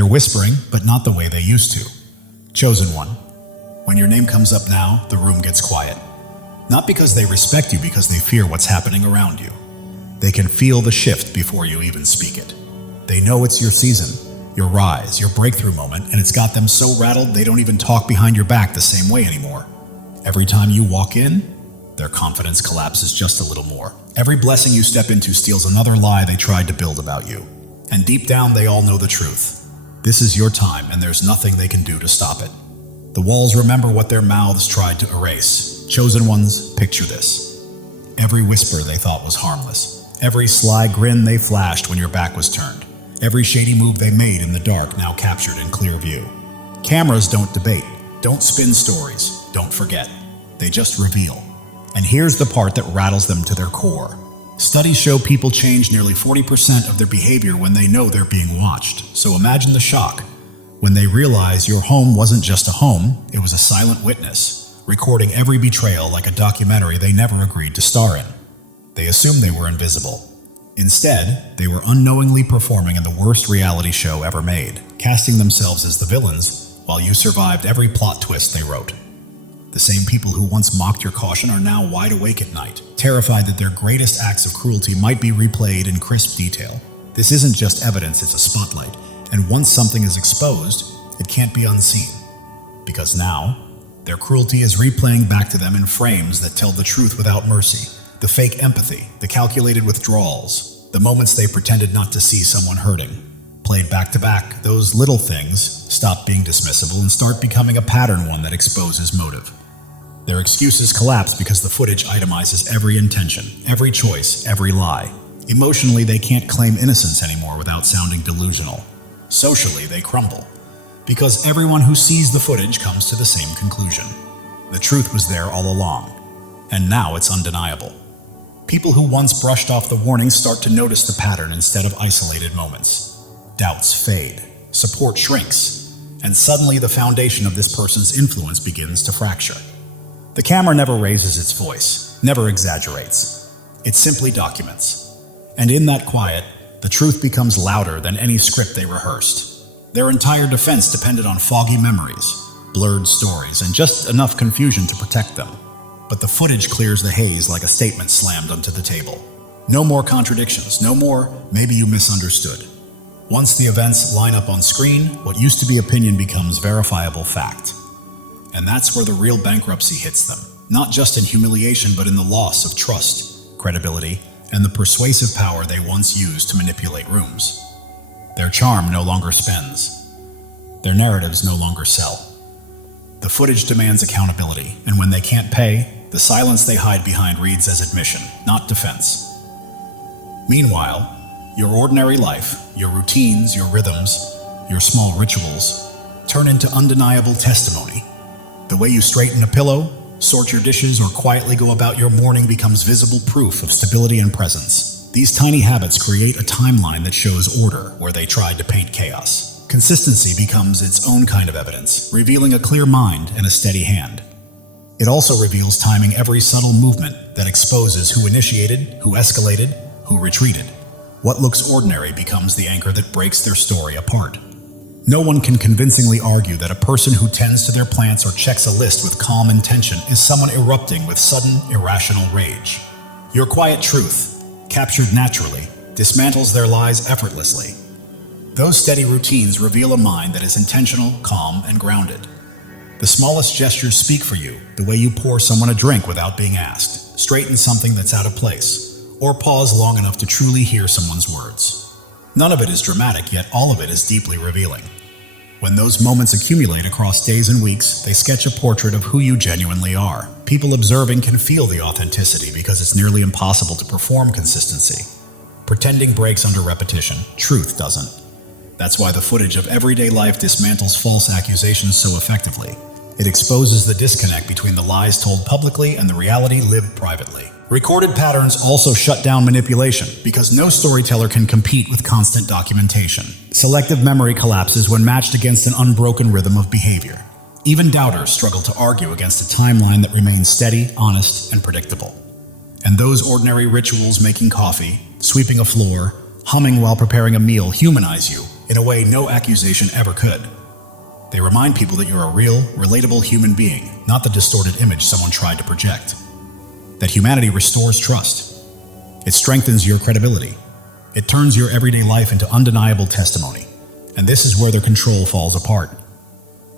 They're whispering, but not the way they used to. Chosen one. When your name comes up now, the room gets quiet. Not because they respect you, because they fear what's happening around you. They can feel the shift before you even speak it. They know it's your season, your rise, your breakthrough moment, and it's got them so rattled they don't even talk behind your back the same way anymore. Every time you walk in, their confidence collapses just a little more. Every blessing you step into steals another lie they tried to build about you. And deep down, they all know the truth. This is your time, and there's nothing they can do to stop it. The walls remember what their mouths tried to erase. Chosen ones, picture this. Every whisper they thought was harmless. Every sly grin they flashed when your back was turned. Every shady move they made in the dark now captured in clear view. Cameras don't debate, don't spin stories, don't forget. They just reveal. And here's the part that rattles them to their core. Studies show people change nearly 40% of their behavior when they know they're being watched. So imagine the shock when they realize your home wasn't just a home, it was a silent witness, recording every betrayal like a documentary they never agreed to star in. They assumed they were invisible. Instead, they were unknowingly performing in the worst reality show ever made, casting themselves as the villains while you survived every plot twist they wrote. The same people who once mocked your caution are now wide awake at night, terrified that their greatest acts of cruelty might be replayed in crisp detail. This isn't just evidence, it's a spotlight. And once something is exposed, it can't be unseen. Because now, their cruelty is replaying back to them in frames that tell the truth without mercy. The fake empathy, the calculated withdrawals, the moments they pretended not to see someone hurting. Played back to back, those little things stop being dismissible and start becoming a pattern, one that exposes motive. Their excuses collapse because the footage itemizes every intention, every choice, every lie. Emotionally, they can't claim innocence anymore without sounding delusional. Socially, they crumble, because everyone who sees the footage comes to the same conclusion. The truth was there all along, and now it's undeniable. People who once brushed off the warnings start to notice the pattern instead of isolated moments. Doubts fade, support shrinks, and suddenly the foundation of this person's influence begins to fracture. The camera never raises its voice, never exaggerates. It simply documents. And in that quiet, the truth becomes louder than any script they rehearsed. Their entire defense depended on foggy memories, blurred stories, and just enough confusion to protect them. But the footage clears the haze like a statement slammed onto the table. No more contradictions, no more "maybe you misunderstood." Once the events line up on screen, what used to be opinion becomes verifiable fact. And that's where the real bankruptcy hits them, not just in humiliation, but in the loss of trust, credibility, and the persuasive power they once used to manipulate rooms. Their charm no longer spends. Their narratives no longer sell. The footage demands accountability, and when they can't pay, the silence they hide behind reads as admission, not defense. Meanwhile, your ordinary life, your routines, your rhythms, your small rituals, turn into undeniable testimony. The way you straighten a pillow, sort your dishes, or quietly go about your morning becomes visible proof of stability and presence. These tiny habits create a timeline that shows order where they tried to paint chaos. Consistency becomes its own kind of evidence, revealing a clear mind and a steady hand. It also reveals timing every subtle movement that exposes who initiated, who escalated, who retreated. What looks ordinary becomes the anchor that breaks their story apart. No one can convincingly argue that a person who tends to their plants or checks a list with calm intention is someone erupting with sudden, irrational rage. Your quiet truth, captured naturally, dismantles their lies effortlessly. Those steady routines reveal a mind that is intentional, calm, and grounded. The smallest gestures speak for you, the way you pour someone a drink without being asked, straighten something that's out of place, or pause long enough to truly hear someone's words. None of it is dramatic, yet all of it is deeply revealing. When those moments accumulate across days and weeks, they sketch a portrait of who you genuinely are. People observing can feel the authenticity because it's nearly impossible to perform consistency. Pretending breaks under repetition, truth doesn't. That's why the footage of everyday life dismantles false accusations so effectively. It exposes the disconnect between the lies told publicly and the reality lived privately. Recorded patterns also shut down manipulation because no storyteller can compete with constant documentation. Selective memory collapses when matched against an unbroken rhythm of behavior. Even doubters struggle to argue against a timeline that remains steady, honest, and predictable. And those ordinary rituals, making coffee, sweeping a floor, humming while preparing a meal, humanize you in a way no accusation ever could. They remind people that you're a real, relatable human being, not the distorted image someone tried to project. That humanity restores trust. It strengthens your credibility. It turns your everyday life into undeniable testimony. And this is where their control falls apart.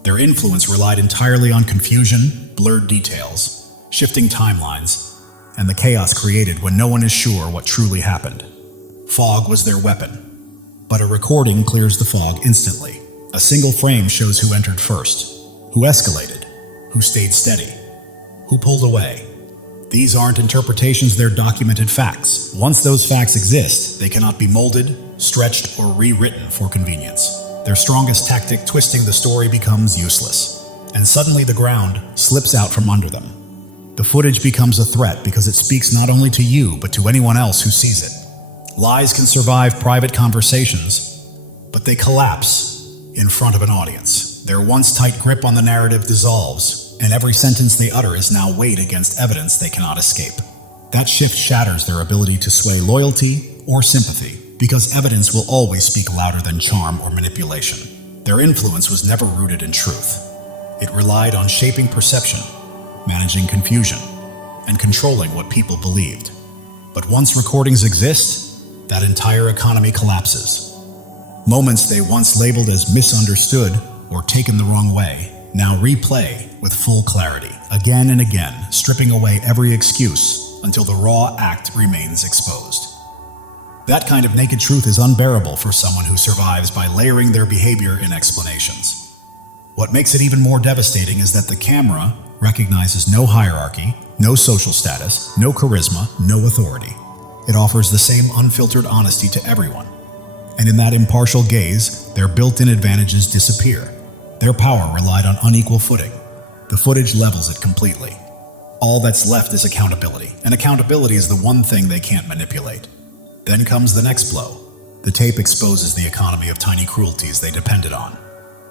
Their influence relied entirely on confusion, blurred details, shifting timelines, and the chaos created when no one is sure what truly happened. Fog was their weapon. But a recording clears the fog instantly. A single frame shows who entered first, who escalated, who stayed steady, who pulled away. These aren't interpretations, they're documented facts. Once those facts exist, they cannot be molded, stretched, or rewritten for convenience. Their strongest tactic, twisting the story, becomes useless. And suddenly the ground slips out from under them. The footage becomes a threat because it speaks not only to you, but to anyone else who sees it. Lies can survive private conversations, but they collapse in front of an audience. Their once tight grip on the narrative dissolves, and every sentence they utter is now weighed against evidence they cannot escape. That shift shatters their ability to sway loyalty or sympathy, because evidence will always speak louder than charm or manipulation. Their influence was never rooted in truth. It relied on shaping perception, managing confusion, and controlling what people believed. But once recordings exist, that entire economy collapses. Moments they once labeled as misunderstood or taken the wrong way now replay with full clarity, again and again, stripping away every excuse until the raw act remains exposed. That kind of naked truth is unbearable for someone who survives by layering their behavior in explanations. What makes it even more devastating is that the camera recognizes no hierarchy, no social status, no charisma, no authority. It offers the same unfiltered honesty to everyone. And in that impartial gaze, their built-in advantages disappear. Their power relied on unequal footing. The footage levels it completely. All that's left is accountability, and accountability is the one thing they can't manipulate. Then comes the next blow. The tape exposes the economy of tiny cruelties they depended on.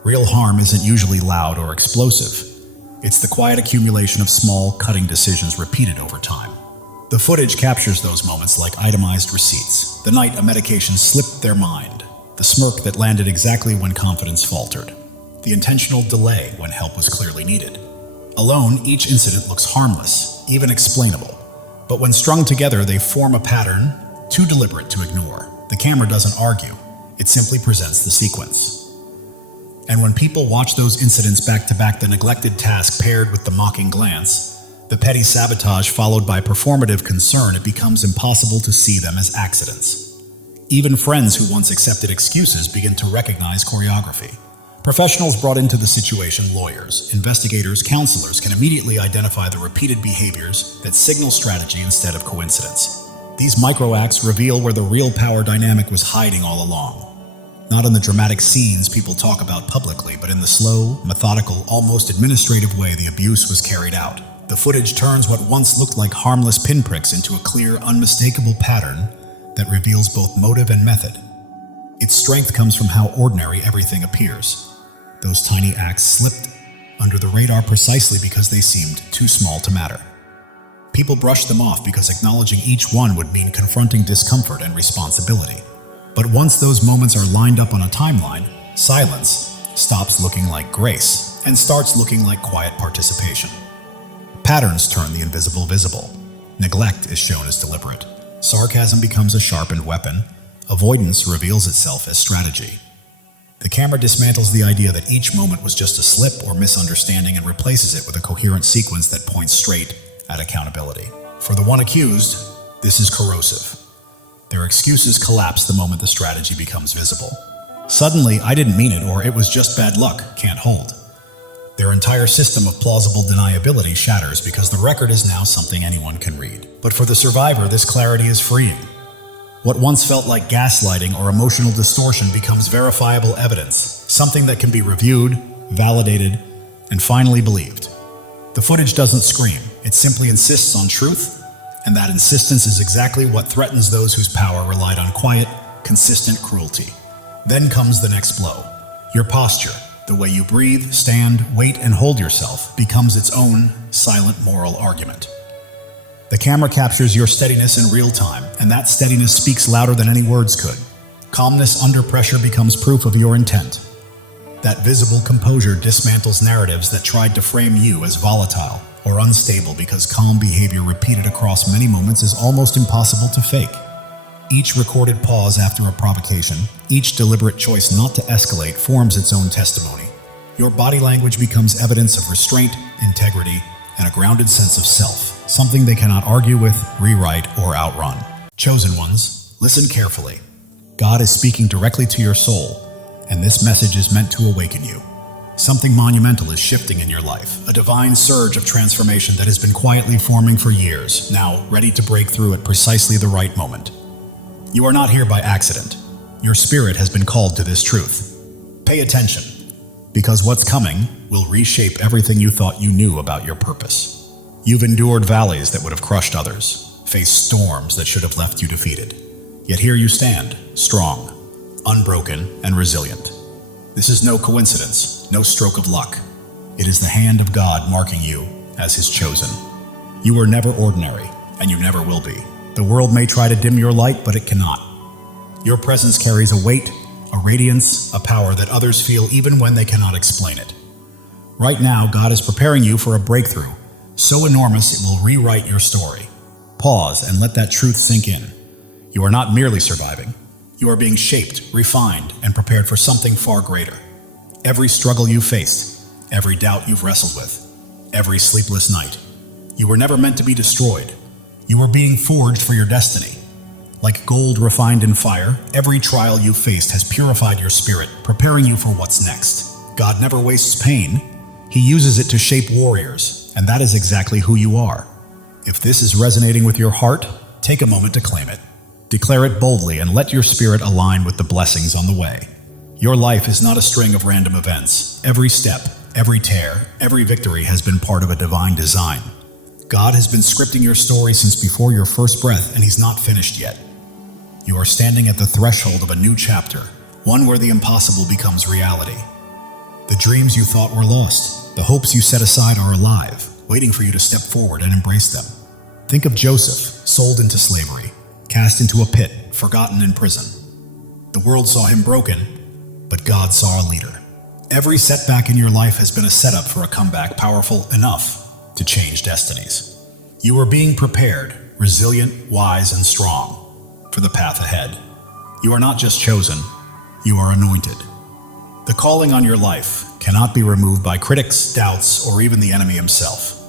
Real harm isn't usually loud or explosive. It's the quiet accumulation of small, cutting decisions repeated over time. The footage captures those moments like itemized receipts. The night a medication slipped their mind. The smirk that landed exactly when confidence faltered. The intentional delay when help was clearly needed. Alone, each incident looks harmless, even explainable. But when strung together, they form a pattern too deliberate to ignore. The camera doesn't argue. It simply presents the sequence. And when people watch those incidents back to back, the neglected task paired with the mocking glance, the petty sabotage followed by performative concern, it becomes impossible to see them as accidents. Even friends who once accepted excuses begin to recognize choreography. Professionals brought into the situation, lawyers, investigators, counselors, can immediately identify the repeated behaviors that signal strategy instead of coincidence. These micro-acts reveal where the real power dynamic was hiding all along. Not in the dramatic scenes people talk about publicly, but in the slow, methodical, almost administrative way the abuse was carried out. The footage turns what once looked like harmless pinpricks into a clear, unmistakable pattern that reveals both motive and method. Its strength comes from how ordinary everything appears. Those tiny acts slipped under the radar precisely because they seemed too small to matter. People brushed them off because acknowledging each one would mean confronting discomfort and responsibility. But once those moments are lined up on a timeline, silence stops looking like grace and starts looking like quiet participation. Patterns turn the invisible visible. Neglect is shown as deliberate. Sarcasm becomes a sharpened weapon. Avoidance reveals itself as strategy. The camera dismantles the idea that each moment was just a slip or misunderstanding and replaces it with a coherent sequence that points straight at accountability. For the one accused, this is corrosive. Their excuses collapse the moment the strategy becomes visible. Suddenly, "I didn't mean it," or "it was just bad luck," can't hold. Their entire system of plausible deniability shatters because the record is now something anyone can read. But for the survivor, this clarity is freeing. What once felt like gaslighting or emotional distortion becomes verifiable evidence, something that can be reviewed, validated, and finally believed. The footage doesn't scream, it simply insists on truth, and that insistence is exactly what threatens those whose power relied on quiet, consistent cruelty. Then comes the next blow. Your posture, the way you breathe, stand, wait, and hold yourself, becomes its own silent moral argument. The camera captures your steadiness in real time, and that steadiness speaks louder than any words could. Calmness under pressure becomes proof of your intent. That visible composure dismantles narratives that tried to frame you as volatile or unstable, because calm behavior repeated across many moments is almost impossible to fake. Each recorded pause after a provocation, each deliberate choice not to escalate forms its own testimony. Your body language becomes evidence of restraint, integrity, and a grounded sense of self, something they cannot argue with, rewrite, or outrun. Chosen ones, listen carefully. God is speaking directly to your soul, and this message is meant to awaken you. Something monumental is shifting in your life, a divine surge of transformation that has been quietly forming for years, now ready to break through at precisely the right moment. You are not here by accident. Your spirit has been called to this truth. Pay attention, because what's coming will reshape everything you thought you knew about your purpose. You've endured valleys that would have crushed others, faced storms that should have left you defeated. Yet here you stand, strong, unbroken, and resilient. This is no coincidence, no stroke of luck. It is the hand of God marking you as His chosen. You are never ordinary, and you never will be. The world may try to dim your light, but it cannot. Your presence carries a weight, a radiance, a power that others feel even when they cannot explain it. Right now, God is preparing you for a breakthrough, so enormous it will rewrite your story. Pause and let that truth sink in. You are not merely surviving. You are being shaped, refined, and prepared for something far greater. Every struggle you faced, every doubt you've wrestled with, every sleepless night, you were never meant to be destroyed. You were being forged for your destiny. Like gold refined in fire, every trial you faced has purified your spirit, preparing you for what's next. God never wastes pain. He uses it to shape warriors, and that is exactly who you are. If this is resonating with your heart, take a moment to claim it. Declare it boldly and let your spirit align with the blessings on the way. Your life is not a string of random events. Every step, every tear, every victory has been part of a divine design. God has been scripting your story since before your first breath, and He's not finished yet. You are standing at the threshold of a new chapter, one where the impossible becomes reality. The dreams you thought were lost, the hopes you set aside are alive, waiting for you to step forward and embrace them. Think of Joseph, sold into slavery, cast into a pit, forgotten in prison. The world saw him broken, but God saw a leader. Every setback in your life has been a setup for a comeback powerful enough to change destinies. You are being prepared, resilient, wise, and strong for the path ahead. You are not just chosen, you are anointed. The calling on your life cannot be removed by critics, doubts, or even the enemy himself.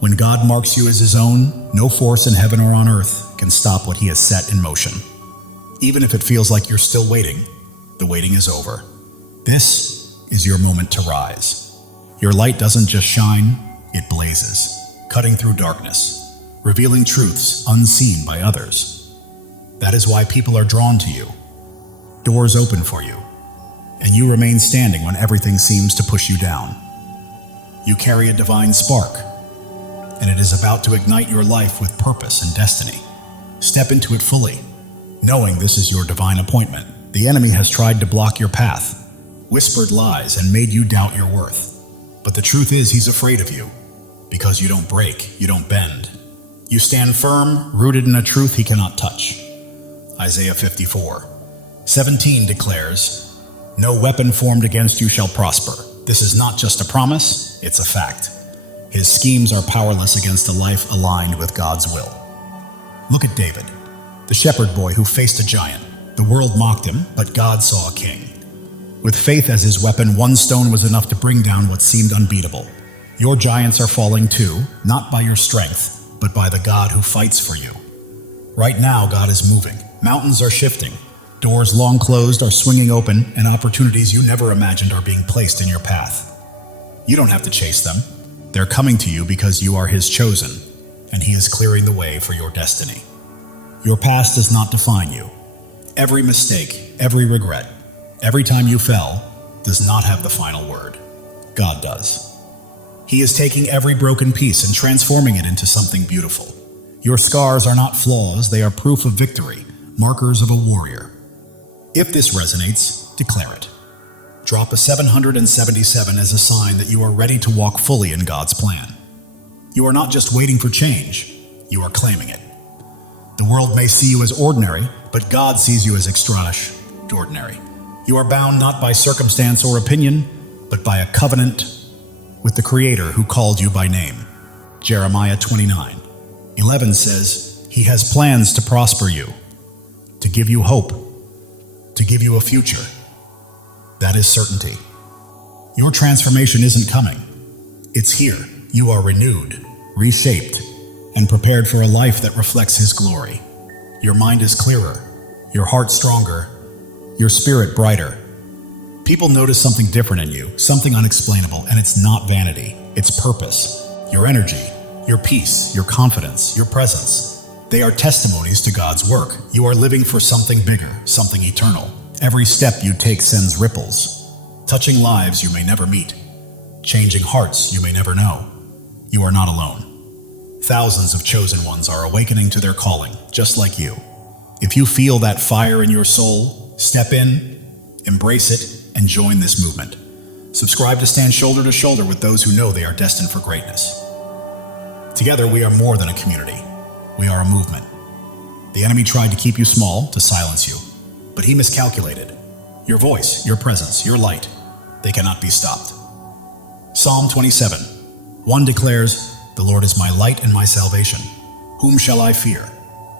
When God marks you as His own, no force in heaven or on earth can stop what He has set in motion. Even if it feels like you're still waiting, the waiting is over. This is your moment to rise. Your light doesn't just shine, it blazes, cutting through darkness, revealing truths unseen by others. That is why people are drawn to you. Doors open for you, and you remain standing when everything seems to push you down. You carry a divine spark, and it is about to ignite your life with purpose and destiny. Step into it fully, knowing this is your divine appointment. The enemy has tried to block your path, whispered lies, and made you doubt your worth. But the truth is, he's afraid of you, because you don't break, you don't bend. You stand firm, rooted in a truth he cannot touch. Isaiah 54:17 declares, "No weapon formed against you shall prosper." This is not just a promise, it's a fact. His schemes are powerless against a life aligned with God's will. Look at David, the shepherd boy who faced a giant. The world mocked him, but God saw a king. With faith as his weapon, one stone was enough to bring down what seemed unbeatable. Your giants are falling too, not by your strength, but by the God who fights for you. Right now, God is moving. Mountains are shifting. Doors long closed are swinging open, and opportunities you never imagined are being placed in your path. You don't have to chase them. They're coming to you because you are His chosen, and He is clearing the way for your destiny. Your past does not define you. Every mistake, every regret, every time you fell, does not have the final word. God does. He is taking every broken piece and transforming it into something beautiful. Your scars are not flaws, they are proof of victory, markers of a warrior. If this resonates, declare it. Drop a 777 as a sign that you are ready to walk fully in God's plan. You are not just waiting for change, you are claiming it. The world may see you as ordinary, but God sees you as ordinary. You are bound not by circumstance or opinion, but by a covenant with the Creator who called you by name. Jeremiah 29:11 says, He has plans to prosper you, to give you hope, to give you a future. That is certainty. Your transformation isn't coming. It's here. You are renewed, reshaped, and prepared for a life that reflects His glory. Your mind is clearer, your heart stronger, your spirit brighter. People notice something different in you, something unexplainable, and it's not vanity, it's purpose. Your energy, your peace, your confidence, your presence. They are testimonies to God's work. You are living for something bigger, something eternal. Every step you take sends ripples, touching lives you may never meet, changing hearts you may never know. You are not alone. Thousands of chosen ones are awakening to their calling, just like you. If you feel that fire in your soul, step in, embrace it, and join this movement. Subscribe to stand shoulder to shoulder with those who know they are destined for greatness. Together, we are more than a community. We are a movement. The enemy tried to keep you small, to silence you, but he miscalculated. Your voice, your presence, your light, they cannot be stopped. Psalm 27:1 declares, The Lord is my light and my salvation. Whom shall I fear?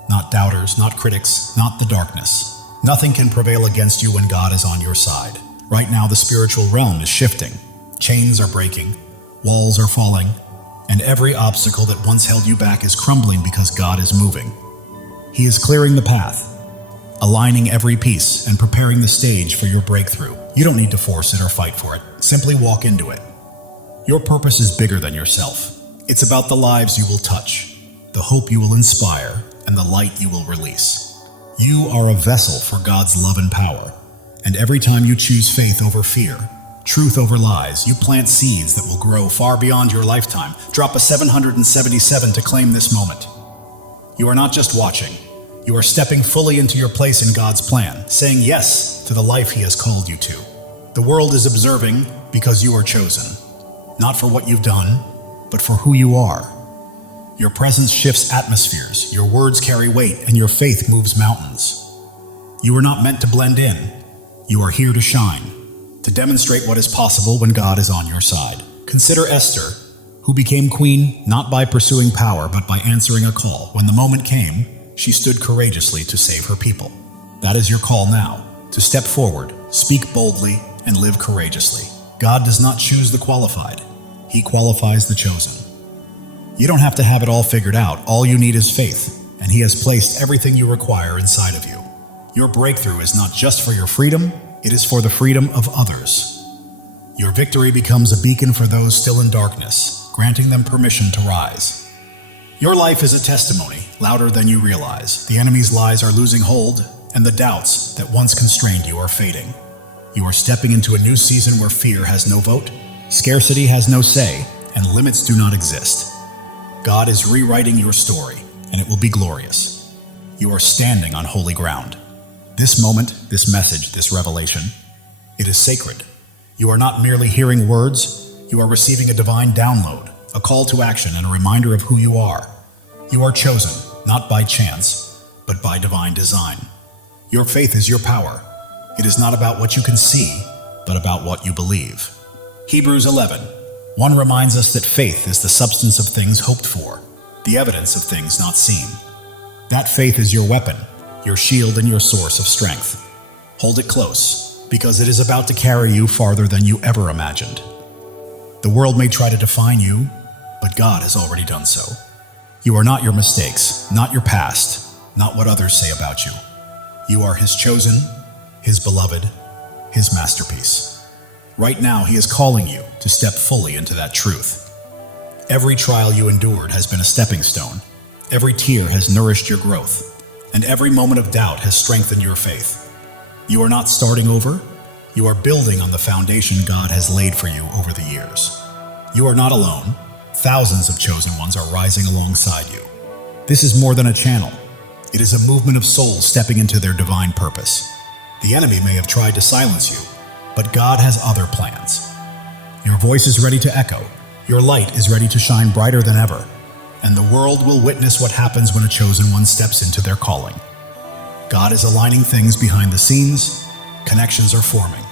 Not doubters, not critics, not the darkness. Nothing can prevail against you when God is on your side. Right now, the spiritual realm is shifting. Chains are breaking, walls are falling, and every obstacle that once held you back is crumbling because God is moving. He is clearing the path, aligning every piece and preparing the stage for your breakthrough. You don't need to force it or fight for it. Simply walk into it. Your purpose is bigger than yourself. It's about the lives you will touch, the hope you will inspire, and the light you will release. You are a vessel for God's love and power, and every time you choose faith over fear, truth over lies, you plant seeds that will grow far beyond your lifetime. Drop a 777 to claim this moment. You are not just watching. You are stepping fully into your place in God's plan, saying yes to the life He has called you to. The world is observing because you are chosen, not for what you've done, but for who you are. Your presence shifts atmospheres, your words carry weight, and your faith moves mountains. You are not meant to blend in. You are here to shine, to demonstrate what is possible when God is on your side. Consider Esther, who became queen not by pursuing power, but by answering a call. When the moment came, she stood courageously to save her people. That is your call now, to step forward, speak boldly, and live courageously. God does not choose the qualified. He qualifies the chosen. You don't have to have it all figured out. All you need is faith, and He has placed everything you require inside of you. Your breakthrough is not just for your freedom, it is for the freedom of others. Your victory becomes a beacon for those still in darkness, granting them permission to rise. Your life is a testimony, louder than you realize. The enemy's lies are losing hold, and the doubts that once constrained you are fading. You are stepping into a new season where fear has no vote, scarcity has no say, and limits do not exist. God is rewriting your story, and it will be glorious. You are standing on holy ground. This moment, this message, this revelation, it is sacred. You are not merely hearing words, you are receiving a divine download, a call to action, and a reminder of who you are. You are chosen, not by chance, but by divine design. Your faith is your power. It is not about what you can see, but about what you believe. Hebrews 11:1 reminds us that faith is the substance of things hoped for, the evidence of things not seen. That faith is your weapon, your shield, and your source of strength. Hold it close, because it is about to carry you farther than you ever imagined. The world may try to define you, but God has already done so. You are not your mistakes, not your past, not what others say about you. You are His chosen, His beloved, His masterpiece. Right now, He is calling you to step fully into that truth. Every trial you endured has been a stepping stone. Every tear has nourished your growth, and every moment of doubt has strengthened your faith. You are not starting over. You are building on the foundation God has laid for you over the years. You are not alone. Thousands of chosen ones are rising alongside you. This is more than a channel. It is a movement of souls stepping into their divine purpose. The enemy may have tried to silence you, but God has other plans. Your voice is ready to echo. Your light is ready to shine brighter than ever. And the world will witness what happens when a chosen one steps into their calling. God is aligning things behind the scenes, Connections are forming.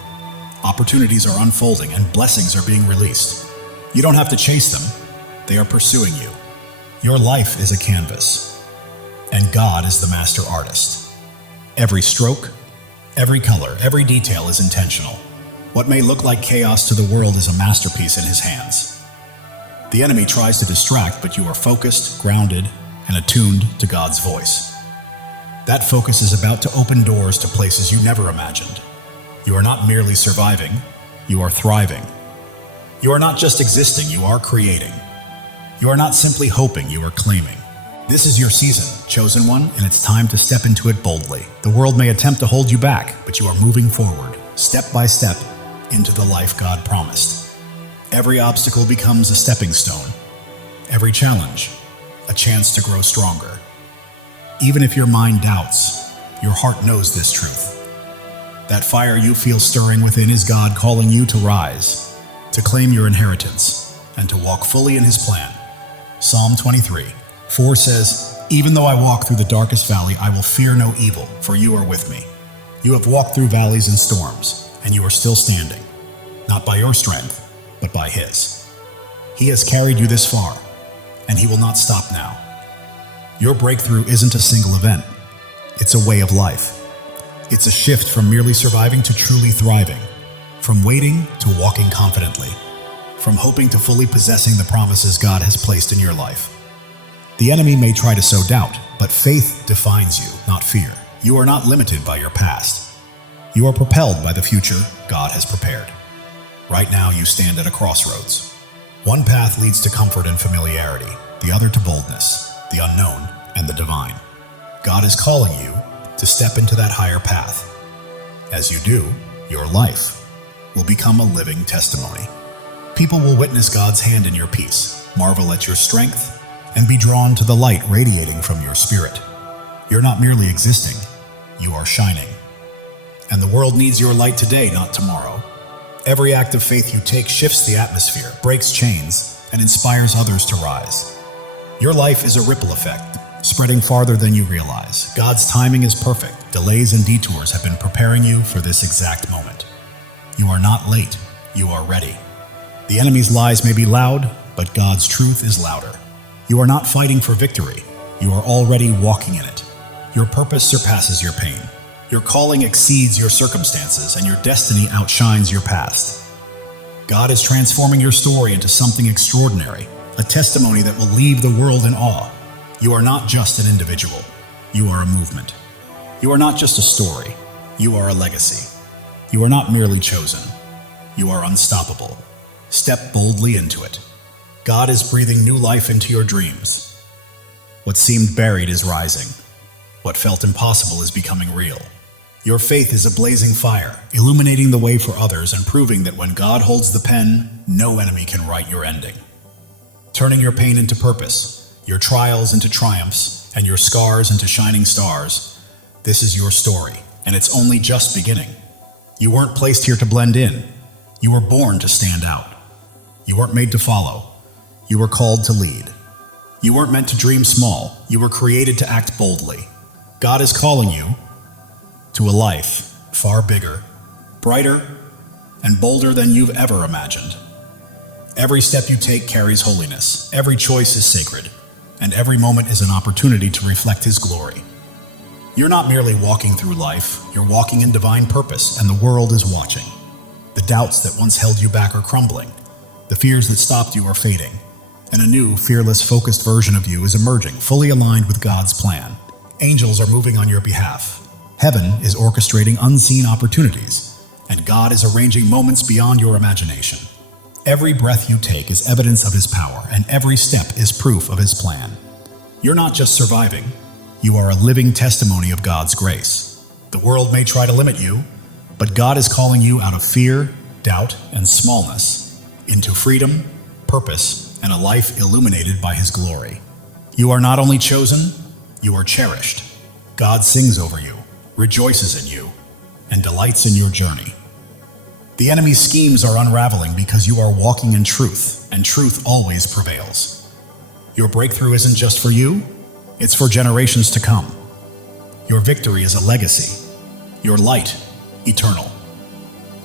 Opportunities are unfolding and blessings are being released. You don't have to chase them. They are pursuing you. Your life is a canvas, and God is the master artist. Every stroke, every color, every detail is intentional. What may look like chaos to the world is a masterpiece in His hands. The enemy tries to distract, but you are focused, grounded, and attuned to God's voice. That focus is about to open doors to places you never imagined. You are not merely surviving, you are thriving. You are not just existing, you are creating. You are not simply hoping, you are claiming. This is your season, chosen one, and it's time to step into it boldly. The world may attempt to hold you back, but you are moving forward, step by step, into the life God promised. Every obstacle becomes a stepping stone. Every challenge, a chance to grow stronger. Even if your mind doubts, your heart knows this truth. That fire you feel stirring within is God calling you to rise, to claim your inheritance, and to walk fully in His plan. Psalm 23:4 says, "Even though I walk through the darkest valley, I will fear no evil, for you are with me. You have walked through valleys and storms, and you are still standing, not by your strength, but by His. He has carried you this far, and He will not stop now." Your breakthrough isn't a single event. It's a way of life. It's a shift from merely surviving to truly thriving, from waiting to walking confidently, from hoping to fully possessing the promises God has placed in your life. The enemy may try to sow doubt, but faith defines you, not fear. You are not limited by your past. You are propelled by the future God has prepared. Right now you stand at a crossroads. One path leads to comfort and familiarity, the other to boldness, the unknown, and the divine. God is calling you to step into that higher path. As you do, your life will become a living testimony. People will witness God's hand in your peace, marvel at your strength, and be drawn to the light radiating from your spirit. You're not merely existing, you are shining. And the world needs your light today, not tomorrow. Every act of faith you take shifts the atmosphere, breaks chains, and inspires others to rise. Your life is a ripple effect, spreading farther than you realize. God's timing is perfect. Delays and detours have been preparing you for this exact moment. You are not late, you are ready. The enemy's lies may be loud, but God's truth is louder. You are not fighting for victory, you are already walking in it. Your purpose surpasses your pain. Your calling exceeds your circumstances, and your destiny outshines your past. God is transforming your story into something extraordinary, a testimony that will leave the world in awe. You are not just an individual, you are a movement. You are not just a story, you are a legacy. You are not merely chosen, you are unstoppable. Step boldly into it. God is breathing new life into your dreams. What seemed buried is rising. What felt impossible is becoming real. Your faith is a blazing fire, illuminating the way for others and proving that when God holds the pen, no enemy can write your ending. Turning your pain into purpose, your trials into triumphs, and your scars into shining stars, this is your story, and it's only just beginning. You weren't placed here to blend in. You were born to stand out. You weren't made to follow. You were called to lead. You weren't meant to dream small. You were created to act boldly. God is calling you to a life far bigger, brighter, and bolder than you've ever imagined. Every step you take carries holiness. Every choice is sacred, and every moment is an opportunity to reflect His glory. You're not merely walking through life, you're walking in divine purpose, and the world is watching. The doubts that once held you back are crumbling. The fears that stopped you are fading, and a new, fearless, focused version of you is emerging, fully aligned with God's plan. Angels are moving on your behalf. Heaven is orchestrating unseen opportunities, and God is arranging moments beyond your imagination. Every breath you take is evidence of His power, and every step is proof of His plan. You're not just surviving, you are a living testimony of God's grace. The world may try to limit you, but God is calling you out of fear, doubt, and smallness into freedom, purpose, and a life illuminated by His glory. You are not only chosen, you are cherished. God sings over you, rejoices in you, and delights in your journey. The enemy's schemes are unraveling because you are walking in truth, and truth always prevails. Your breakthrough isn't just for you, it's for generations to come. Your victory is a legacy. Your light eternal.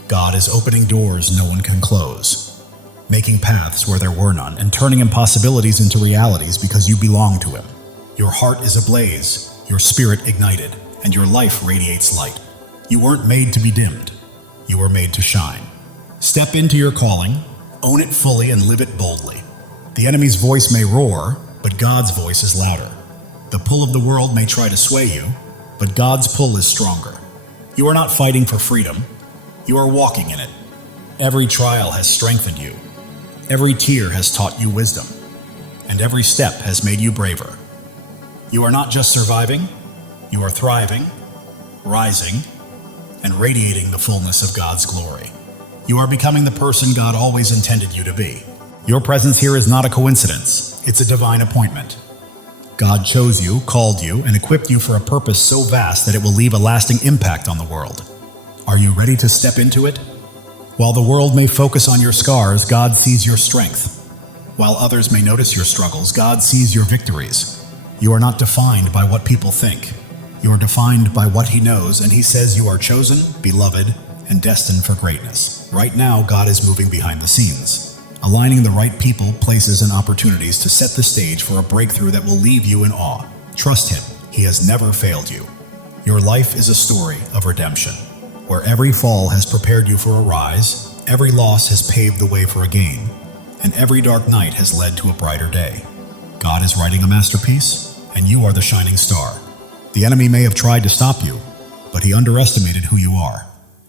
God is opening doors no one can close, making paths where there were none, and turning impossibilities into realities because you belong to Him. Your heart is ablaze, your spirit ignited, and your life radiates light. You weren't made to be dimmed. You were made to shine. Step into your calling, own it fully, and live it boldly. The enemy's voice may roar, but God's voice is louder. The pull of the world may try to sway you, but God's pull is stronger. You are not fighting for freedom. You are walking in it. Every trial has strengthened you. Every tear has taught you wisdom. And every step has made you braver. You are not just surviving, you are thriving, rising, and radiating the fullness of God's glory. You are becoming the person God always intended you to be. Your presence here is not a coincidence, it's a divine appointment. God chose you, called you, and equipped you for a purpose so vast that it will leave a lasting impact on the world. Are you ready to step into it? While the world may focus on your scars, God sees your strength. While others may notice your struggles, God sees your victories. You are not defined by what people think. You are defined by what He knows, and He says you are chosen, beloved, and destined for greatness. Right now, God is moving behind the scenes, aligning the right people, places, and opportunities to set the stage for a breakthrough that will leave you in awe. Trust Him. He has never failed you. Your life is a story of redemption, where every fall has prepared you for a rise, every loss has paved the way for a gain, and every dark night has led to a brighter day. God is writing a masterpiece, and you are the shining star. The enemy may have tried to stop you, but he underestimated who you are.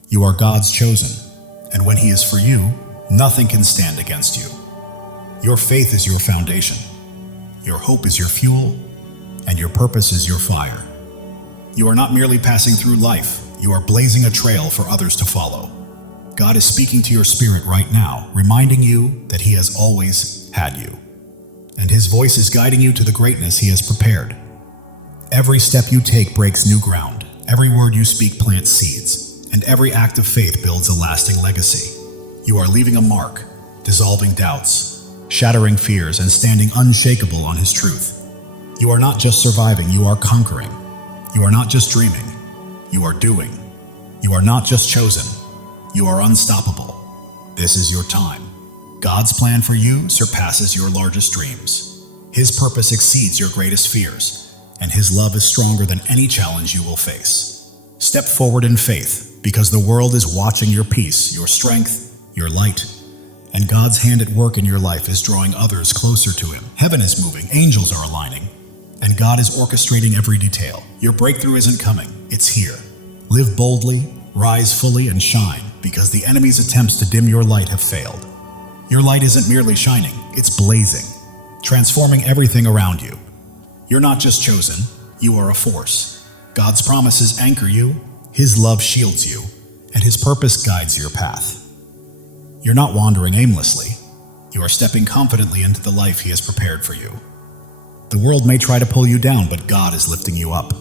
You are God's chosen, and when He is for you, nothing can stand against you. Your faith is your foundation, your hope is your fuel, and your purpose is your fire. You are not merely passing through life, you are blazing a trail for others to follow. God is speaking to your spirit right now, reminding you that He has always had you, and His voice is guiding you to the greatness He has prepared. Every step you take breaks new ground, every word you speak plants seeds, and every act of faith builds a lasting legacy. You are leaving a mark, dissolving doubts, shattering fears, and standing unshakable on His truth. You are not just surviving, you are conquering. You are not just dreaming, you are doing. You are not just chosen, you are unstoppable. This is your time. God's plan for you surpasses your largest dreams. His purpose exceeds your greatest fears, and His love is stronger than any challenge you will face. Step forward in faith, because the world is watching your peace, your strength, your light, and God's hand at work in your life is drawing others closer to Him. Heaven is moving, angels are aligning, and God is orchestrating every detail. Your breakthrough isn't coming, it's here. Live boldly, rise fully, and shine, because the enemy's attempts to dim your light have failed. Your light isn't merely shining, it's blazing, transforming everything around you. You're not just chosen, you are a force. God's promises anchor you, His love shields you, and His purpose guides your path. You're not wandering aimlessly, you are stepping confidently into the life He has prepared for you. The world may try to pull you down, but God is lifting you up.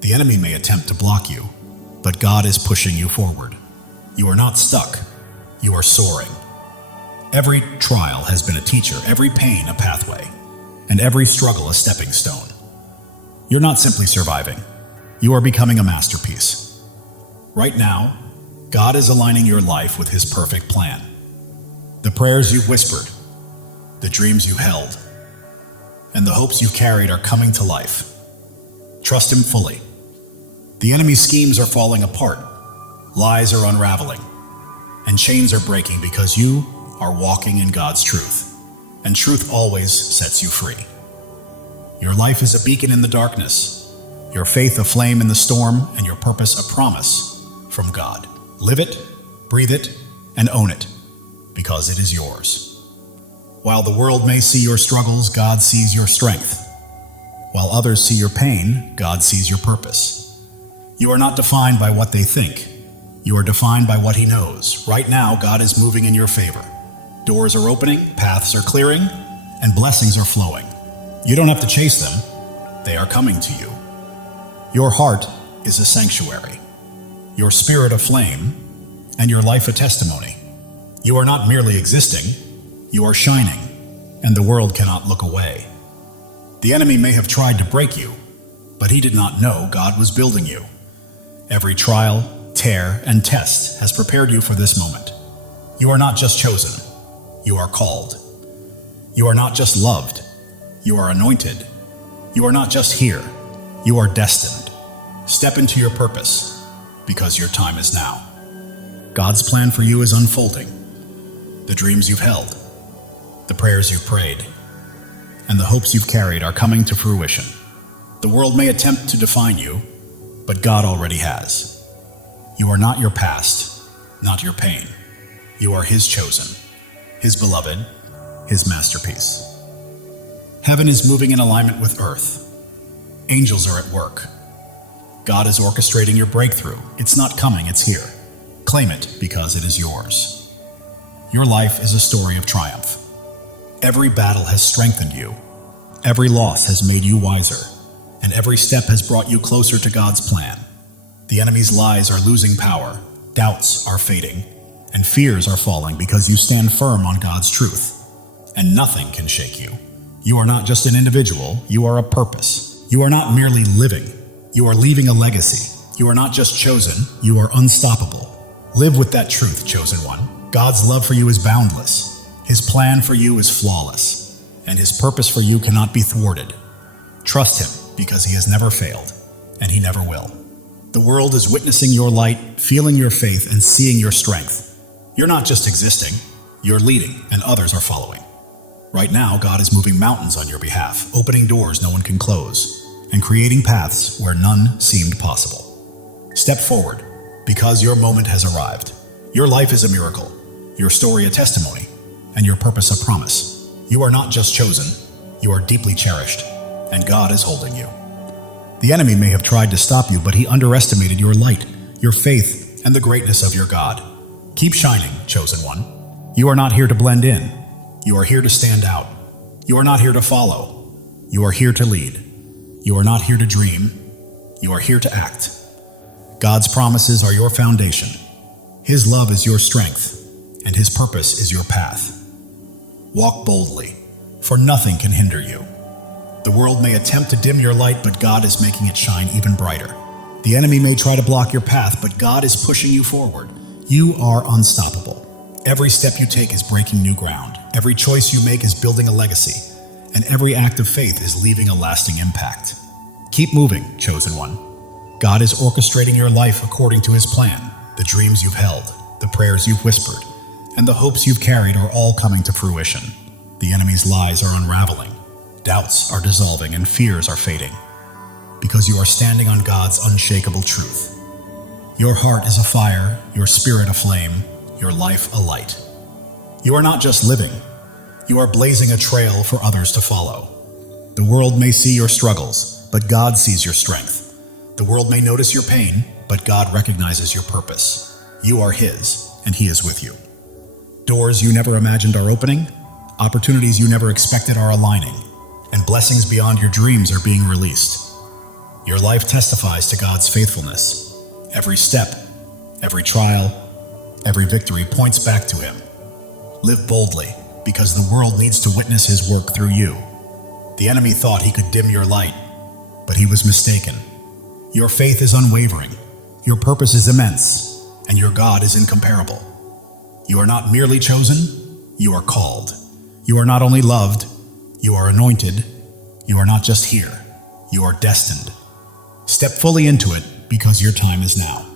The enemy may attempt to block you, but God is pushing you forward. You are not stuck, you are soaring. Every trial has been a teacher, every pain a pathway, and every struggle a stepping stone. You're not simply surviving, you are becoming a masterpiece. Right now, God is aligning your life with His perfect plan. The prayers you've whispered, the dreams you held, and the hopes you've carried are coming to life. Trust Him fully. The enemy's schemes are falling apart, lies are unraveling, and chains are breaking because you are walking in God's truth, and truth always sets you free. Your life is a beacon in the darkness, your faith a flame in the storm, and your purpose a promise from God. Live it, breathe it, and own it, because it is yours. While the world may see your struggles, God sees your strength. While others see your pain, God sees your purpose. You are not defined by what they think. You are defined by what He knows. Right now, God is moving in your favor. Doors are opening, paths are clearing, and blessings are flowing. You don't have to chase them. They are coming to you. Your heart is a sanctuary, your spirit a flame, and your life a testimony. You are not merely existing, you are shining, and the world cannot look away. The enemy may have tried to break you, but he did not know God was building you. Every trial, tear, and test has prepared you for this moment. You are not just chosen, you are called. You are not just loved, you are anointed. You are not just here, you are destined. Step into your purpose, because your time is now. God's plan for you is unfolding. The dreams you've held, the prayers you've prayed, and the hopes you've carried are coming to fruition. The world may attempt to define you, but God already has. You are not your past, not your pain. You are His chosen, His beloved, His masterpiece. Heaven is moving in alignment with earth. Angels are at work. God is orchestrating your breakthrough. It's not coming, it's here. Claim it because it is yours. Your life is a story of triumph. Every battle has strengthened you. Every loss has made you wiser. And every step has brought you closer to God's plan. The enemy's lies are losing power, doubts are fading, and fears are falling because you stand firm on God's truth. And nothing can shake you. You are not just an individual, you are a purpose. You are not merely living, you are leaving a legacy. You are not just chosen, you are unstoppable. Live with that truth, chosen one. God's love for you is boundless. His plan for you is flawless. And His purpose for you cannot be thwarted. Trust Him because He has never failed, and He never will. The world is witnessing your light, feeling your faith, and seeing your strength. You're not just existing, you're leading, and others are following. Right now, God is moving mountains on your behalf, opening doors no one can close, and creating paths where none seemed possible. Step forward, because your moment has arrived. Your life is a miracle, your story a testimony, and your purpose a promise. You are not just chosen, you are deeply cherished, and God is holding you. The enemy may have tried to stop you, but he underestimated your light, your faith, and the greatness of your God. Keep shining, chosen one. You are not here to blend in. You are here to stand out. You are not here to follow. You are here to lead. You are not here to dream. You are here to act. God's promises are your foundation. His love is your strength, and His purpose is your path. Walk boldly, for nothing can hinder you. The world may attempt to dim your light, but God is making it shine even brighter. The enemy may try to block your path, but God is pushing you forward. You are unstoppable. Every step you take is breaking new ground. Every choice you make is building a legacy, and every act of faith is leaving a lasting impact. Keep moving, chosen one. God is orchestrating your life according to His plan. The dreams you've held, the prayers you've whispered, and the hopes you've carried are all coming to fruition. The enemy's lies are unraveling. Doubts are dissolving and fears are fading, because you are standing on God's unshakable truth. Your heart is a fire, your spirit a flame, your life a light. You are not just living, you are blazing a trail for others to follow. The world may see your struggles, but God sees your strength. The world may notice your pain, but God recognizes your purpose. You are His, and He is with you. Doors you never imagined are opening, opportunities you never expected are aligning, and blessings beyond your dreams are being released. Your life testifies to God's faithfulness. Every step, every trial, every victory points back to Him. Live boldly, because the world needs to witness His work through you. The enemy thought he could dim your light, but he was mistaken. Your faith is unwavering, your purpose is immense, and your God is incomparable. You are not merely chosen, you are called. You are not only loved, you are anointed. You are not just here, you are destined. Step fully into it, because your time is now.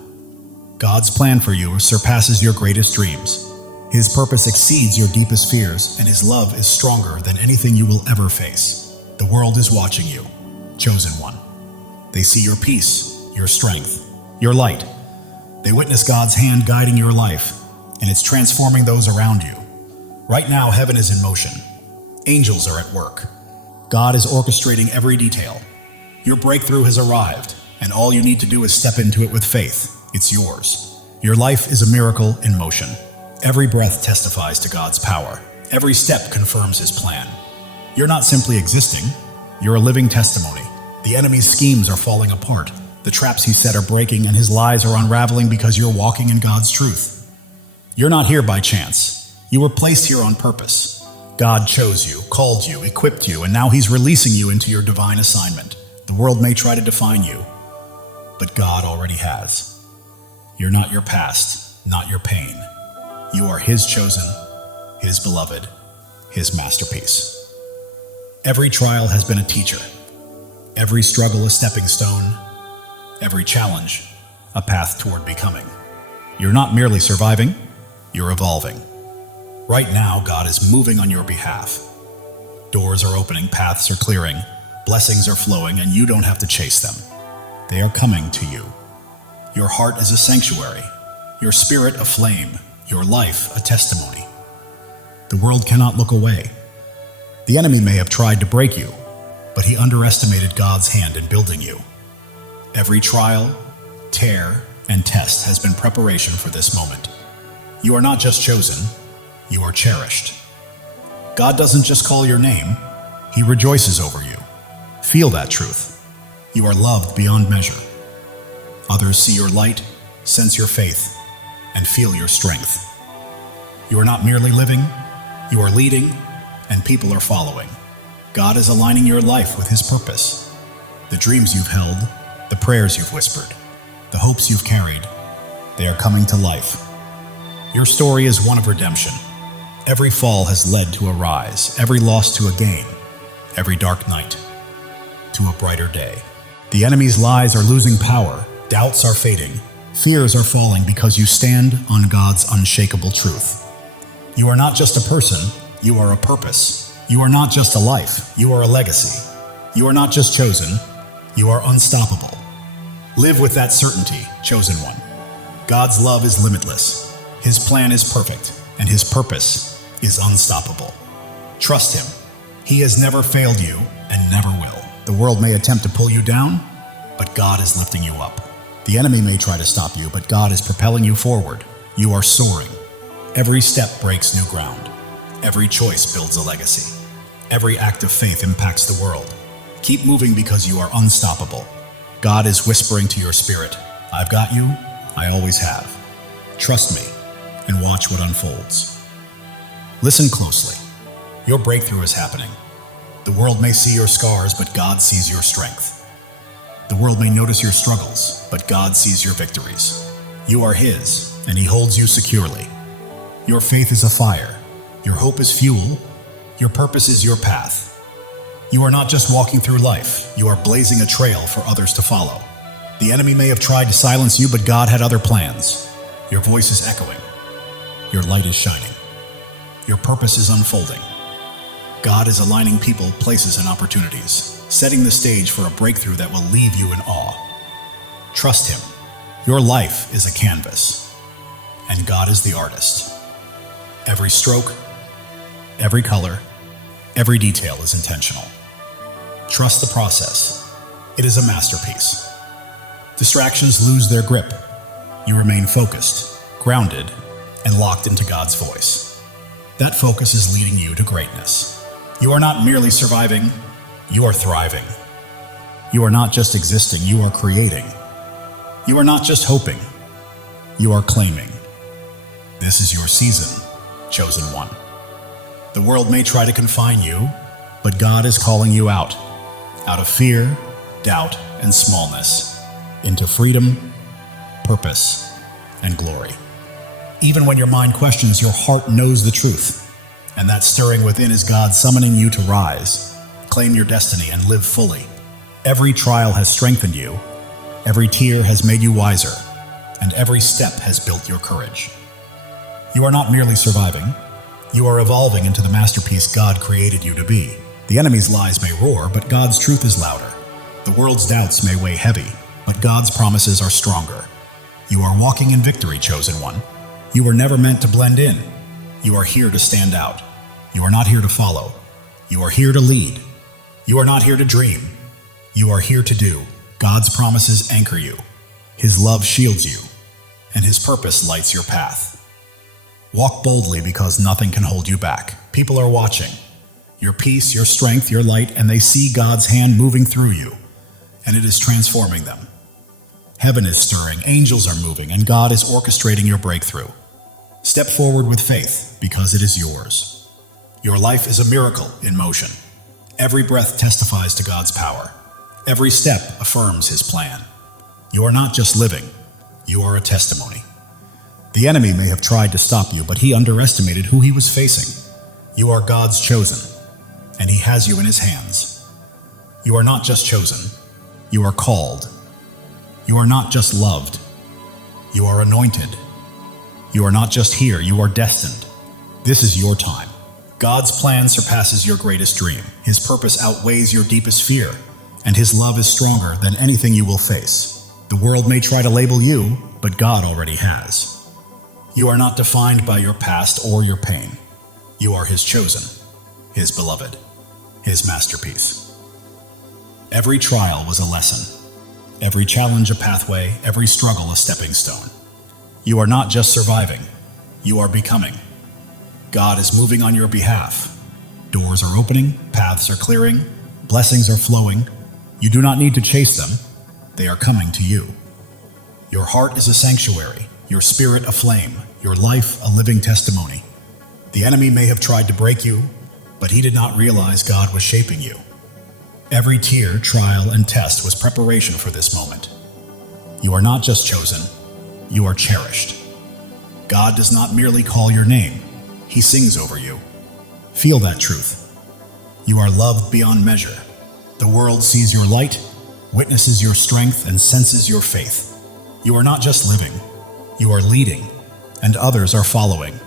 God's plan for you surpasses your greatest dreams. His purpose exceeds your deepest fears, and His love is stronger than anything you will ever face. The world is watching you, chosen one. They see your peace, your strength, your light. They witness God's hand guiding your life, and it's transforming those around you. Right now, heaven is in motion. Angels are at work. God is orchestrating every detail. Your breakthrough has arrived, and all you need to do is step into it with faith. It's yours. Your life is a miracle in motion. Every breath testifies to God's power. Every step confirms His plan. You're not simply existing, you're a living testimony. The enemy's schemes are falling apart. The traps he set are breaking, and his lies are unraveling because you're walking in God's truth. You're not here by chance. You were placed here on purpose. God chose you, called you, equipped you, and now He's releasing you into your divine assignment. The world may try to define you, but God already has. You're not your past, not your pain. You are His chosen, His beloved, His masterpiece. Every trial has been a teacher. Every struggle a stepping stone. Every challenge a path toward becoming. You're not merely surviving, you're evolving. Right now, God is moving on your behalf. Doors are opening, paths are clearing, blessings are flowing, and you don't have to chase them. They are coming to you. Your heart is a sanctuary, your spirit a flame, your life a testimony. The world cannot look away. The enemy may have tried to break you, but he underestimated God's hand in building you. Every trial, tear, and test has been preparation for this moment. You are not just chosen, you are cherished. God doesn't just call your name, He rejoices over you. Feel that truth. You are loved beyond measure. Others see your light, sense your faith, and feel your strength. You are not merely living, you are leading, and people are following. God is aligning your life with His purpose. The dreams you've held, the prayers you've whispered, the hopes you've carried, they are coming to life. Your story is one of redemption. Every fall has led to a rise, every loss to a gain, every dark night to a brighter day. The enemy's lies are losing power, doubts are fading, fears are falling because you stand on God's unshakable truth. You are not just a person, you are a purpose. You are not just a life, you are a legacy. You are not just chosen, you are unstoppable. Live with that certainty, chosen one. God's love is limitless, His plan is perfect, and His purpose is unstoppable. Trust Him. He has never failed you and never will. The world may attempt to pull you down, but God is lifting you up. The enemy may try to stop you, but God is propelling you forward. You are soaring. Every step breaks new ground. Every choice builds a legacy. Every act of faith impacts the world. Keep moving because you are unstoppable. God is whispering to your spirit, I've got you, I always have. Trust me and watch what unfolds. Listen closely. Your breakthrough is happening. The world may see your scars, but God sees your strength. The world may notice your struggles, but God sees your victories. You are His, and He holds you securely. Your faith is a fire. Your hope is fuel. Your purpose is your path. You are not just walking through life, you are blazing a trail for others to follow. The enemy may have tried to silence you, but God had other plans. Your voice is echoing. Your light is shining. Your purpose is unfolding. God is aligning people, places, and opportunities, setting the stage for a breakthrough that will leave you in awe. Trust Him. Your life is a canvas, and God is the artist. Every stroke, every color, every detail is intentional. Trust the process. It is a masterpiece. Distractions lose their grip. You remain focused, grounded, and locked into God's voice. That focus is leading you to greatness. You are not merely surviving, you are thriving. You are not just existing, you are creating. You are not just hoping, you are claiming. This is your season, chosen one. The world may try to confine you, but God is calling you out of fear, doubt, and smallness, into freedom, purpose, and glory. Even when your mind questions, your heart knows the truth. And that stirring within is God summoning you to rise, claim your destiny, and live fully. Every trial has strengthened you, every tear has made you wiser, and every step has built your courage. You are not merely surviving, you are evolving into the masterpiece God created you to be. The enemy's lies may roar, but God's truth is louder. The world's doubts may weigh heavy, but God's promises are stronger. You are walking in victory, chosen one. You were never meant to blend in. You are here to stand out. You are not here to follow. You are here to lead. You are not here to dream. You are here to do. God's promises anchor you. His love shields you, and His purpose lights your path. Walk boldly because nothing can hold you back. People are watching. Your peace, your strength, your light, and they see God's hand moving through you, and it is transforming them. Heaven is stirring, angels are moving, and God is orchestrating your breakthrough. Step forward with faith, because it is yours. Your life is a miracle in motion. Every breath testifies to God's power. Every step affirms His plan. You are not just living, You are a testimony. The enemy may have tried to stop you, but he underestimated who he was facing. You are God's chosen, and he has you in his hands. You are not just chosen, you are called. You are not just loved, you are anointed. You are not just here, you are destined. This is your time. God's plan surpasses your greatest dream. His purpose outweighs your deepest fear, and his love is stronger than anything you will face. The world may try to label you, but God already has. You are not defined by your past or your pain. You are his chosen, his beloved, his masterpiece. Every trial was a lesson. Every challenge a pathway, every struggle a stepping stone. You are not just surviving, you are becoming. God is moving on your behalf. Doors are opening, paths are clearing, blessings are flowing. You do not need to chase them, they are coming to you. Your heart is a sanctuary, your spirit a flame, your life a living testimony. The enemy may have tried to break you, but he did not realize God was shaping you. Every tear, trial, and test was preparation for this moment. You are not just chosen, you are cherished. God does not merely call your name, he sings over you. Feel that truth. You are loved beyond measure. The world sees your light, witnesses your strength, and senses your faith. You are not just living, you are leading, and others are following.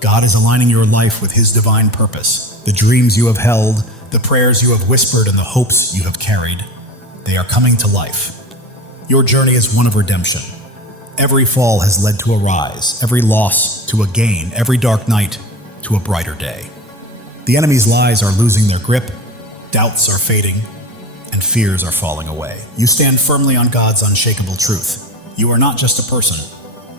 God is aligning your life with his divine purpose. The dreams you have held, the prayers you have whispered, and the hopes you have carried, they are coming to life. Your journey is one of redemption. Every fall has led to a rise, every loss to a gain, every dark night to a brighter day. The enemy's lies are losing their grip, doubts are fading, and fears are falling away. You stand firmly on God's unshakable truth. You are not just a person,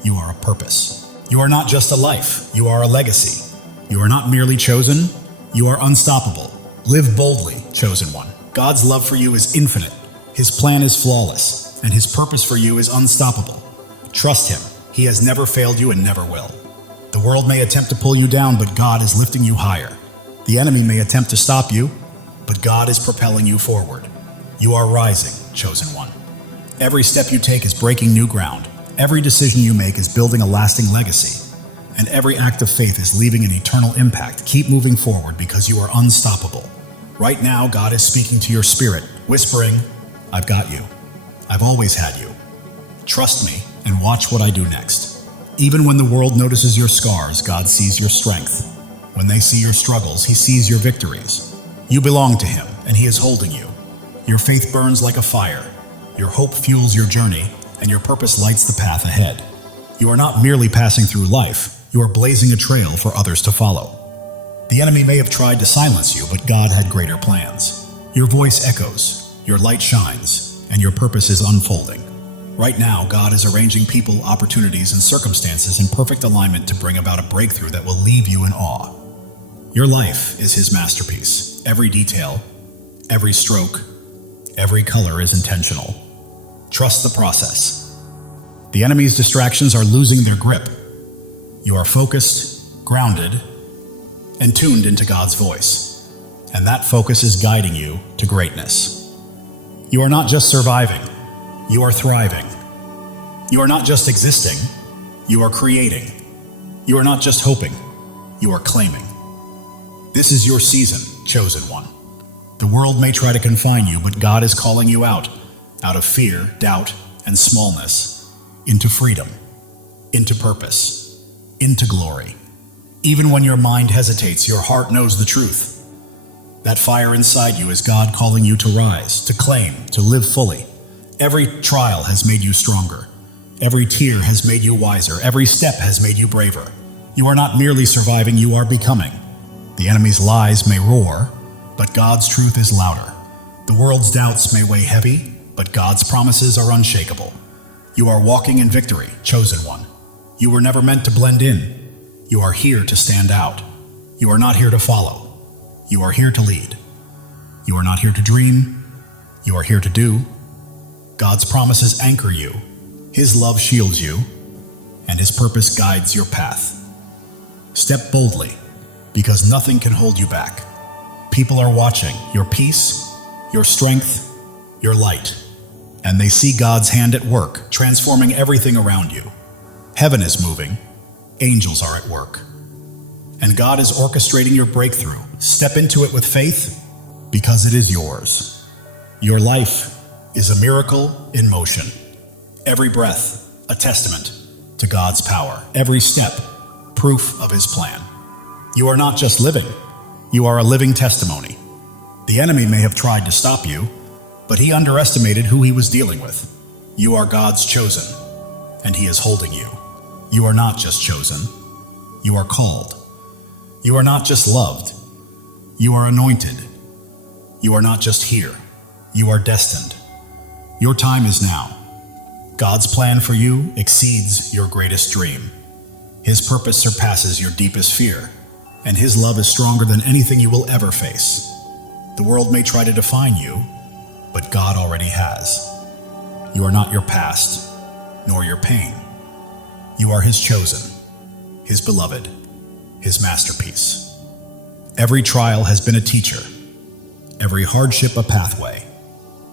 you are a purpose. You are not just a life, you are a legacy. You are not merely chosen, you are unstoppable. Live boldly, chosen one. God's love for you is infinite. His plan is flawless, and his purpose for you is unstoppable. Trust him. He has never failed you and never will. The world may attempt to pull you down, but God is lifting you higher. The enemy may attempt to stop you, but God is propelling you forward. You are rising, chosen one. Every step you take is breaking new ground. Every decision you make is building a lasting legacy. And every act of faith is leaving an eternal impact. Keep moving forward because you are unstoppable. Right now, God is speaking to your spirit, whispering, I've got you. I've always had you. Trust me and watch what I do next. Even when the world notices your scars, God sees your strength. When they see your struggles, he sees your victories. You belong to him, and he is holding you. Your faith burns like a fire. Your hope fuels your journey, and your purpose lights the path ahead. You are not merely passing through life, you are blazing a trail for others to follow. The enemy may have tried to silence you, but God had greater plans. Your voice echoes, your light shines, and your purpose is unfolding. Right now, God is arranging people, opportunities, and circumstances in perfect alignment to bring about a breakthrough that will leave you in awe. Your life is his masterpiece. Every detail, every stroke, every color is intentional. Trust the process. The enemy's distractions are losing their grip. You are focused, grounded, and tuned into God's voice. And that focus is guiding you to greatness. You are not just surviving, you are thriving. You are not just existing, you are creating. You are not just hoping, you are claiming. This is your season, chosen one. The world may try to confine you, but God is calling you out of fear, doubt, and smallness, into freedom, into purpose, into glory. Even when your mind hesitates, your heart knows the truth. That fire inside you is God calling you to rise, to claim, to live fully. Every trial has made you stronger. Every tear has made you wiser. Every step has made you braver. You are not merely surviving, you are becoming. The enemy's lies may roar, but God's truth is louder. The world's doubts may weigh heavy, but God's promises are unshakable. You are walking in victory, chosen one. You were never meant to blend in. You are here to stand out. You are not here to follow. You are here to lead. You are not here to dream. You are here to do. God's promises anchor you. His love shields you, and his purpose guides your path. Step boldly, because nothing can hold you back. People are watching your peace, your strength, your light, and they see God's hand at work, transforming everything around you. Heaven is moving, angels are at work, and God is orchestrating your breakthrough. Step into it with faith, because it is yours. Your life is a miracle in motion. Every breath, a testament to God's power. Every step, proof of His plan. You are not just living, you are a living testimony. The enemy may have tried to stop you, but he underestimated who he was dealing with. You are God's chosen, and He is holding you. You are not just chosen, you are called. You are not just loved, you are anointed. You are not just here, you are destined. Your time is now. God's plan for you exceeds your greatest dream. His purpose surpasses your deepest fear, and His love is stronger than anything you will ever face. The world may try to define you, but God already has. You are not your past, nor your pain. You are His chosen, His beloved, His masterpiece. Every trial has been a teacher, every hardship a pathway,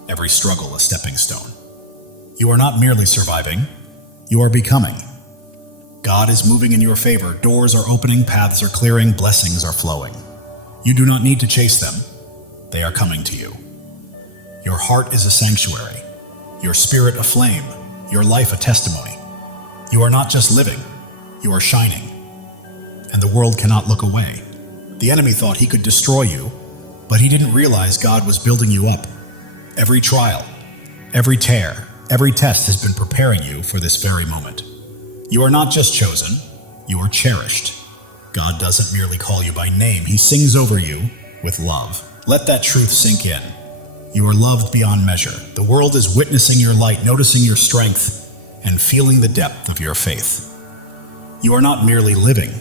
every struggle a stepping stone. You are not merely surviving, you are becoming. God is moving in your favor. Doors are opening, paths are clearing, blessings are flowing. You do not need to chase them. They are coming to you. Your heart is a sanctuary, your spirit a flame, your life a testimony. You are not just living, you are shining. And the world cannot look away. The enemy thought he could destroy you, but he didn't realize God was building you up. Every trial, every tear, every test has been preparing you for this very moment. You are not just chosen, you are cherished. God doesn't merely call you by name, He sings over you with love. Let that truth sink in. You are loved beyond measure. The world is witnessing your light, noticing your strength, and feeling the depth of your faith. You are not merely living,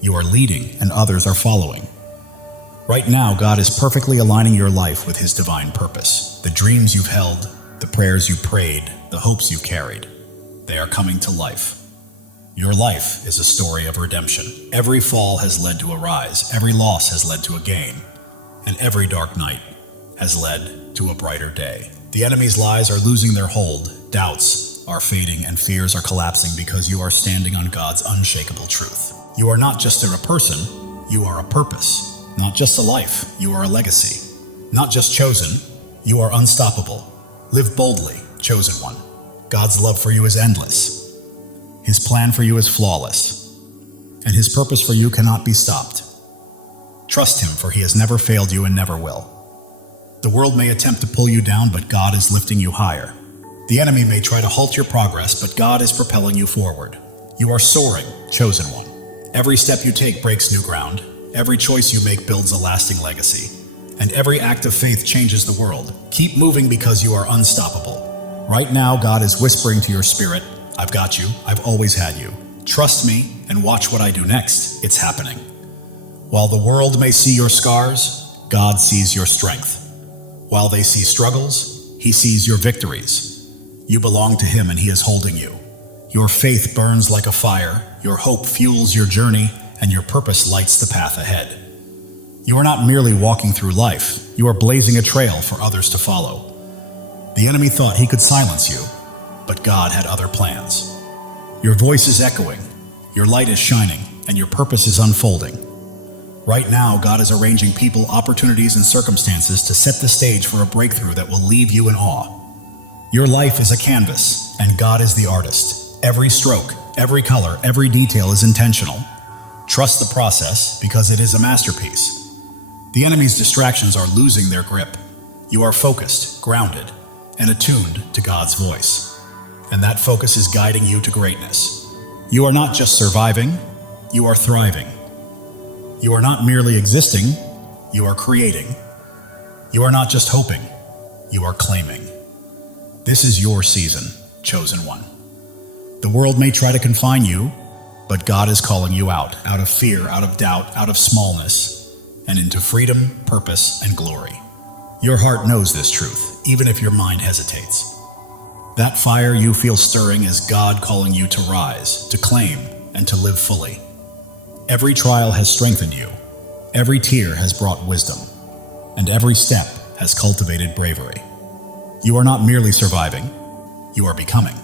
you are leading, and others are following. Right now, God is perfectly aligning your life with His divine purpose. The dreams you've held, the prayers you prayed, the hopes you carried, they are coming to life. Your life is a story of redemption. Every fall has led to a rise, every loss has led to a gain, and every dark night has led to a brighter day. The enemy's lies are losing their hold, doubts are fading, and fears are collapsing because you are standing on God's unshakable truth. You are not just a person, you are a purpose. Not just a life, you are a legacy. Not just chosen, you are unstoppable. Live boldly, chosen one. God's love for you is endless. His plan for you is flawless, and His purpose for you cannot be stopped. Trust Him, for He has never failed you and never will. The world may attempt to pull you down, but God is lifting you higher. The enemy may try to halt your progress, but God is propelling you forward. You are soaring, chosen one. Every step you take breaks new ground. Every choice you make builds a lasting legacy. And every act of faith changes the world. Keep moving because you are unstoppable. Right now, God is whispering to your spirit, I've got you. I've always had you. Trust me and watch what I do next. It's happening. While the world may see your scars, God sees your strength. While they see struggles, He sees your victories. You belong to Him and He is holding you. Your faith burns like a fire, your hope fuels your journey, and your purpose lights the path ahead. You are not merely walking through life, you are blazing a trail for others to follow. The enemy thought he could silence you, but God had other plans. Your voice is echoing, your light is shining, and your purpose is unfolding. Right now, God is arranging people, opportunities, and circumstances to set the stage for a breakthrough that will leave you in awe. Your life is a canvas, and God is the artist. Every stroke, every color, every detail is intentional. Trust the process because it is a masterpiece. The enemy's distractions are losing their grip. You are focused, grounded, and attuned to God's voice. And that focus is guiding you to greatness. You are not just surviving, you are thriving. You are not merely existing, you are creating. You are not just hoping, you are claiming. This is your season, chosen one. The world may try to confine you, but God is calling you out of fear, out of doubt, out of smallness, and into freedom, purpose, and glory. Your heart knows this truth, even if your mind hesitates. That fire you feel stirring is God calling you to rise, to claim, and to live fully. Every trial has strengthened you, every tear has brought wisdom, and every step has cultivated bravery. You are not merely surviving, you are becoming.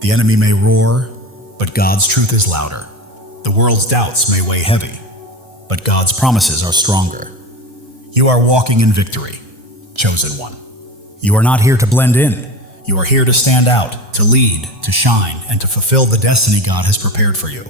The enemy may roar, but God's truth is louder. The world's doubts may weigh heavy, but God's promises are stronger. You are walking in victory, chosen one. You are not here to blend in. You are here to stand out, to lead, to shine, and to fulfill the destiny God has prepared for you.